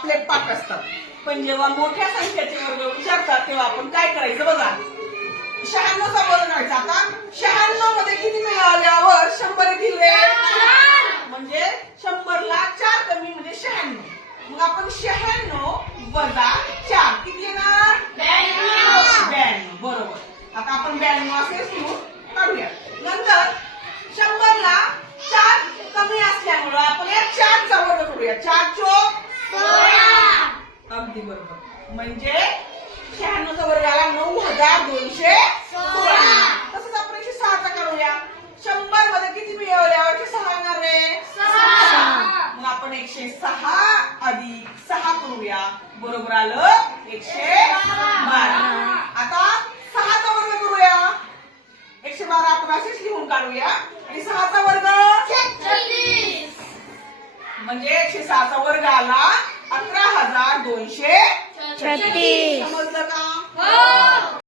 आपले पाठ असतात. पण जेव्हा मोठ्या संख्येचे वर्ग विचारतात तेव्हा आपण काय करायचं बघा. 96चा वर्ग करायचा. आता 96 मध्ये किती मिळाल्यावर 100 येतील रे? म्हणजे 100 ला 4 कमी म्हणजे 96. मग आपण 96 वजा 4 किती येणार? 92. बरोबर. आता आपण 92 असेच लिहून काढूया. नंतर 100 ला 4 कमी असल्यामुळे आपण या 4 चा वर्ग करूया. 4 चोक 16. अगदी बरोबर. म्हणजे 96 चा वर्ग आला 9216. तसंच आपण 106 चा करूया. 100 मध्ये किती मिळवल्यावर 106 येणार रे? 6. मग आपण 106 अधिक 6 करूया. बरोबर आलं 112. आता 6 चा वर्ग करूया. 112 आपण असेच लिहून काढूया. आणि 6 चा वर्ग 46. म्हणजे 106 चा वर्ग आला 11236. समजलं का?